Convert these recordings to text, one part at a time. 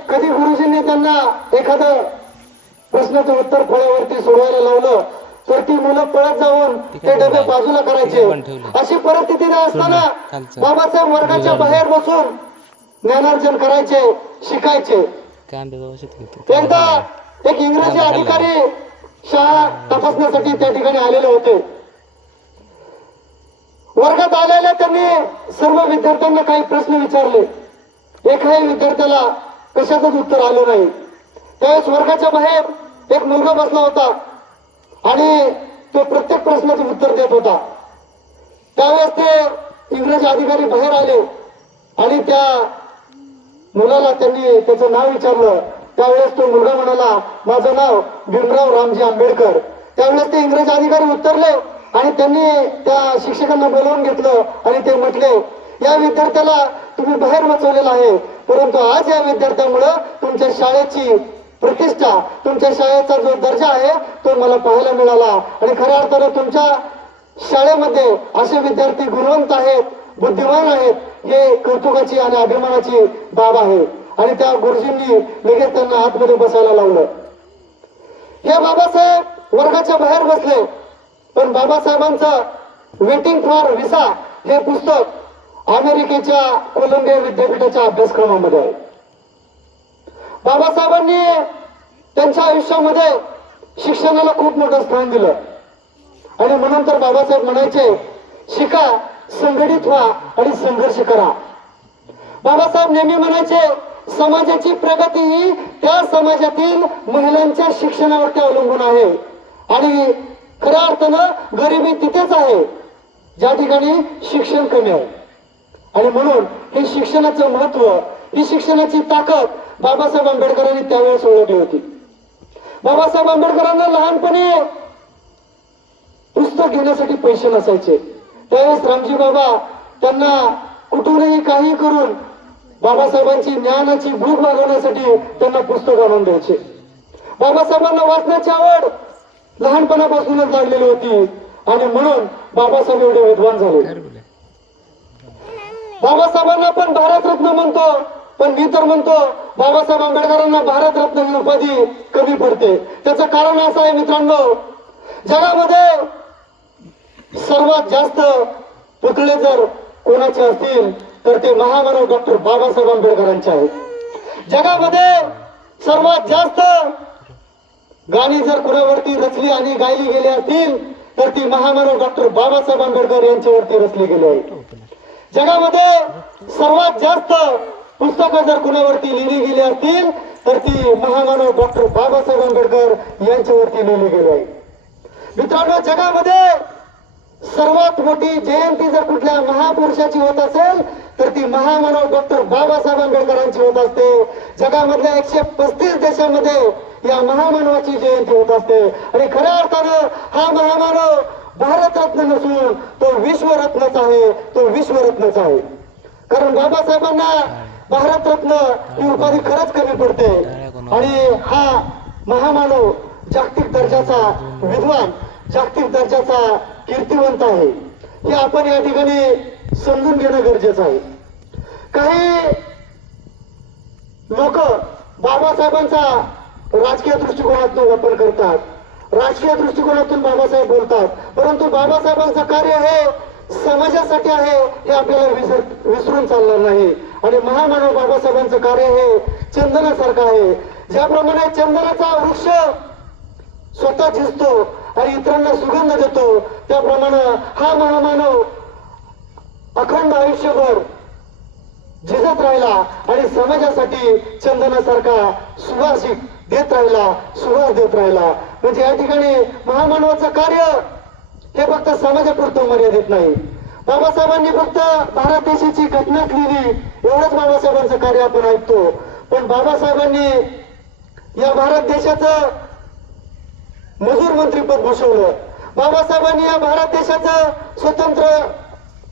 कधी गुरुजींनी त्यांना एखादं प्रश्नाचं उत्तर फळ्यावरती सोडवायला लावलं तर ती मुलं पळत जाऊन ते डबे बाजूला करायचे. अशी परिस्थिती असताना बाबासाहेब वर्गाच्या बाहेर बसून ज्ञानार्जन करायचे शिकायचे. एकदा एक इंग्रजी अधिकारी शाळा तपासण्यासाठी त्या ठिकाणी आलेले होते. वर्गात आलेल्या त्यांनी सर्व विद्यार्थ्यांना काही प्रश्न विचारले. एकाही विद्यार्थ्याला कशाचंच उत्तर आलं नाही. त्यावेळेस वर्गाच्या बाहेर एक मुलगा बसला होता आणि तो प्रत्येक प्रश्नाचं उत्तर देत होता. त्यावेळेस ते इंग्रज अधिकारी बाहेर आले आणि त्या मुलाला त्यांनी त्याचं नाव विचारलं. त्यावेळेस तो मुलगा म्हणाला माझं नाव भीमराव रामजी आंबेडकर. त्यावेळेस ते इंग्रज अधिकारी उत्तरले आणि त्यांनी त्या शिक्षकांना बोलावून घेतलं आणि ते म्हटले या विद्यार्थ्याला तुम्ही बाहेर बसवलेला आहे. परंतु आज या विद्यार्थ्यामुळं तुमच्या शाळेची प्रतिष्ठा तुमच्या शाळेचा जो दर्जा आहे तो मला पाहायला मिळाला. आणि खऱ्या अर्थानं तुमच्या शाळेमध्ये असे विद्यार्थी गुणवंत आहेत बुद्धिमान आहेत हे कौतुकाची आणि अभिमानाची बाब आहे. आणि त्या गुरुजींनी लगेच त्यांना आतमध्ये बसायला लावलं. हे बाबासाहेब वर्गाच्या बाहेर बसले. पण बाबासाहेबांचं वेटिंग फॉर व्हिसा हे पुस्तक अमेरिकेच्या कोलंबिया विद्यापीठाच्या अभ्यासक्रमामध्ये आहे. बाबासाहेबांनी त्यांच्या आयुष्यामध्ये शिक्षणाला खूप मोठं स्थान दिलं. आणि म्हणून तर बाबासाहेब म्हणायचे शिका संघटित व्हा आणि संघर्ष करा. बाबासाहेब नेहमी म्हणायचे समाजाची प्रगती ही त्या समाजातील महिलांच्या शिक्षणावरती अवलंबून आहे. आणि खऱ्या अर्थानं गरिबी तिथेच आहे ज्या ठिकाणी शिक्षण कमी आहे. आणि म्हणून हे शिक्षणाचं महत्त्व ही शिक्षणाची ताकद बाबासाहेब आंबेडकरांनी त्यावेळेस ओळखली होती. बाबासाहेब आंबेडकरांना लहानपणी पुस्तक घेण्यासाठी पैसे नसायचे. त्यावेळेस रामजी बाबा त्यांना कुठूनही काही करून बाबासाहेबांची ज्ञानाची भूक भागवण्यासाठी त्यांना पुस्तक आणून द्यायचे. बाबासाहेबांना वाचण्याची आवड लहानपणापासूनच लागलेली होती आणि म्हणून बाबासाहेब एवढे विद्वान झाले. बाबासाहेबांना पण भारतरत्न म्हणतो. पण मी तर म्हणतो बाबासाहेब आंबेडकरांना भारतरत्न ही उपाधी कमी पडते. त्याचं कारण असं आहे मित्रांनो जगामध्ये सर्वात जास्त पुतळे जर कोणाचे असतील तर ते महामानव डॉक्टर बाबासाहेब आंबेडकरांचे आहेत. जगामध्ये सर्वात जास्त गाणी जर कुणावरती रचली आणि गायली गेली असतील तर ती महामानव डॉक्टर बाबासाहेब आंबेडकर यांच्यावरती रचली गेली आहे. जगामध्ये सर्वात जास्त पुस्तकं जर कुणावरती लिहिली गेली असतील तर ती महामानव डॉक्टर बाबासाहेब आंबेडकर यांच्यावरती लिहिली गेली आहे. मित्रांनो जगामध्ये सर्वात मोठी जयंती जर कुठल्या महापुरुषाची होत असेल तर ती महामानव डॉक्टर बाबासाहेब आंबेडकरांची होत असते. जगामधल्या एकशे पस्तीस देशामध्ये या महामानवाची जयंती होत असते. आणि खऱ्या अर्थानं हा महामानव भारतरत्न नसून तो विश्वरत्नच आहे तो विश्वरत्नच आहे. कारण बाबासाहेबांना भारतरत्न ही उपाधी खरंच कमी पडते. आणि हा महामानव जागतिक दर्जाचा विद्वान जागतिक दर्जाचा कीर्तिवंत आहे. हे आपण या ठिकाणी समजून घेणं गरजेचं आहे. काही लोक बाबासाहेबांचा राजकीय दृष्टिकोनातून वापर करतात. राजकीय दृष्टिकोनातून बाबासाहेब बोलतात. परंतु बाबासाहेबांचं कार्य हे समाजासाठी आहे हे आपल्याला विसर विसरून चालणार नाही. आणि महामानव बाबासाहेबांचं कार्य हे चंदनासारखं आहे. ज्याप्रमाणे चंदनाचा वृक्ष स्वतः झिजतो आणि इतरांना सुगंध देतो त्याप्रमाणे हा महामानव अखंड आयुष्यभर झिजत राहिला आणि समाजासाठी चंदनासारखा सुभाषिक देत राहिला सुवास देत राहिला. म्हणजे या ठिकाणी महामानवाचं कार्य हे फक्त समाजापुरतं मर्यादित नाही. बाबासाहेबांनी फक्त भारत देशाची घटना लिहिली एवढंच बाबासाहेबांचं कार्य आपण ऐकतो. पण बाबासाहेबांनी या भारत देशाचं मजूर मंत्रीपद भूषवलं. बाबासाहेबांनी या भारत देशाचं स्वतंत्र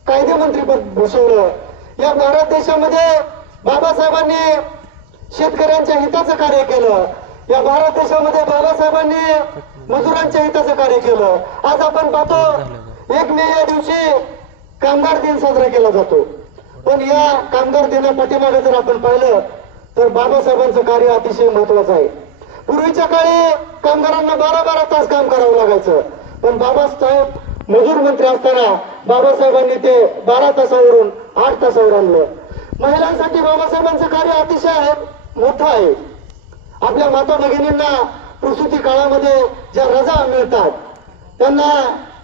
कायदे मंत्रीपद भूषवलं. या भारत देशामध्ये बाबासाहेबांनी शेतकऱ्यांच्या हिताचं कार्य केलं. या भारत देशामध्ये बाबासाहेबांनी मजुरांच्या हिताचं कार्य केलं. आज आपण पाहतो एक मे या दिवशी कामगार दिन साजरा केला जातो. पण या कामगार दिना पाठीमागे जर आपण पाहिलं तर बाबासाहेबांचं कार्य अतिशय महत्वाचं आहे. पूर्वीच्या काळी कामगारांना बारा बारा तास काम करावं लागायचं. पण बाबासाहेब मजूर मंत्री असताना बाबासाहेबांनी ते बारा तासावरून आठ तासावर आणलं. महिलांसाठी बाबासाहेबांचं कार्य अतिशय मोठं आहे. आपल्या माता भगिनींना प्रसूती काळामध्ये ज्या रजा मिळतात त्यांना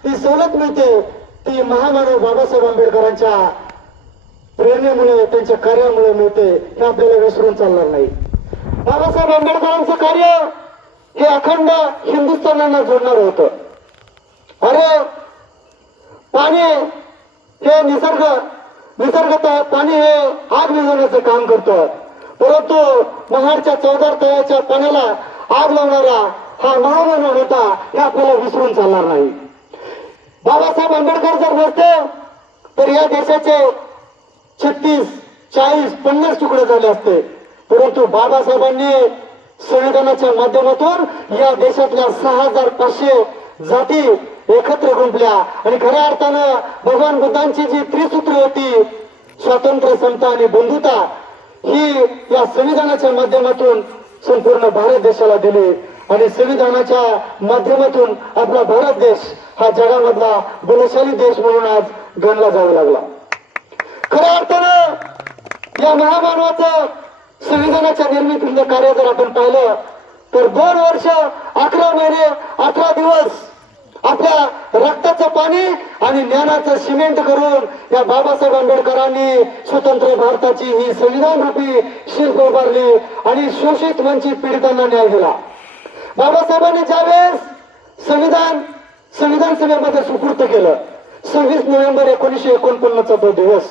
ती सवलत मिळते ती महामानव बाबासाहेब आंबेडकरांच्या प्रेरणेमुळे त्यांच्या कार्यामुळे मिळते हे आपल्याला विसरून चालणार नाही. बाबासाहेब आंबेडकरांचं कार्य हे अखंड हिंदुस्थानांना जोडणार होत. अरे पाणी हे निसर्ग निसर्गत पाणी हे आग विझवण्याचं काम करतं. परंतु महाडच्या चौदार तळ्याच्या पाण्याला आग लावणारा हा महामानव होता हे आपल्याला विसरून चालणार नाही. बाबासाहेब आंबेडकर जर नसते तर या देशाचे छत्तीस चाळीस पन्नास तुकडे झाले असते. परंतु बाबासाहेबांनी संविधानाच्या माध्यमातून या देशातल्या सहा हजार पाचशे जाती एकत्र गुंपल्या आणि खऱ्या अर्थानं भगवान बुद्धांची जी त्रिसूत्र होती स्वातंत्र्य समता आणि बंधुता ही या संविधानाच्या माध्यमातून संपूर्ण भारत देशाला दिली. आणि संविधानाच्या माध्यमातून आपला भारत देश हा जगामधला बलशाली देश म्हणून आज गणला जाऊ लागला. खऱ्या अर्थानं या महामानवाचं संविधानाच्या निर्मितीतलं कार्य जर आपण पाहिलं तर दोन वर्ष अकरा महिने अठरा दिवस आपल्या रक्ताचं पाणी आणि ज्ञानाचं सिमेंट करून या बाबासाहेब आंबेडकरांनी स्वतंत्र भारताची ही संविधान रूपी शिल्प उभारली आणि शोषित वंचित पीडितांना न्याय दिला. बाबासाहेबांनी ज्यावेळेस संविधान संविधान सभेमध्ये सुपूर्त केलं सव्वीस नोव्हेंबर एकोणीसशे एकोणपन्नासचा तो दिवस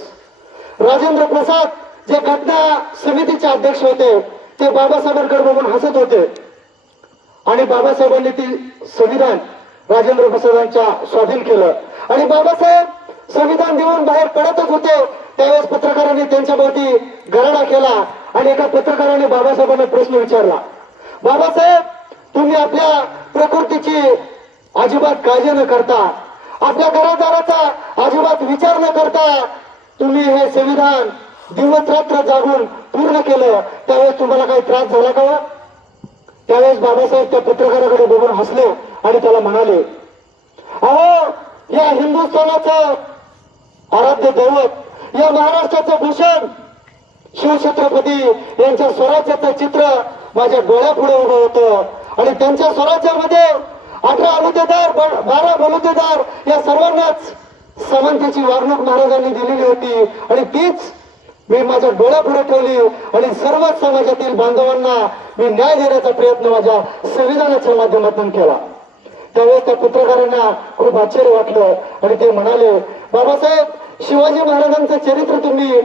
राजेंद्र प्रसाद जे घटना समितीचे अध्यक्ष होते ते बाबासाहेबांकडे बघून हसत होते. आणि बाबासाहेबांनी ती संविधान राजेंद्र प्रसादांच्या स्वाधीन केलं. आणि बाबासाहेब संविधान देऊन बाहेर पडतच होते. त्यावेळेस पत्रकारांनी त्यांच्या भोवती गराडा केला आणि एका पत्रकाराने बाबासाहेबांना प्रश्न विचारला. बाबासाहेब तुम्ही आपल्या प्रकृतीची अजिबात काळजी न करता आपल्या घरादाराचा अजिबात विचार न करता तुम्ही हे संविधान दिवस रात्र जागून पूर्ण केलं. त्यावेळेस तुम्हाला काही त्रास झाला का हो? त्यावेळेस बाबासाहेब त्या पत्रकाराकडे बघून हसले. आणि त्याला म्हणाले अहो या हिंदुस्थानाचं आराध्य दैवत या महाराष्ट्राचं भूषण शिवछत्रपती यांच्या स्वराज्याचं चित्र माझ्या डोळ्यापुढे उभं होतं. आणि त्यांच्या स्वराज्यामध्ये अठरा अलुतेदार बारा बलुतेदार या सर्वांनाच समानतेची वागणूक महाराजांनी दिलेली होती. आणि तीच मी माझ्या डोळ्यापुढे ठेवली. आणि सर्वच समाजातील बांधवांना मी न्याय देण्याचा प्रयत्न माझ्या संविधानाच्या माध्यमातून केला. त्यावेळेस त्या पत्रकारांना खूप आश्चर्य वाटलं. आणि ते म्हणाले बाबासाहेब शिवाजी महाराजांचं चरित्र तुम्ही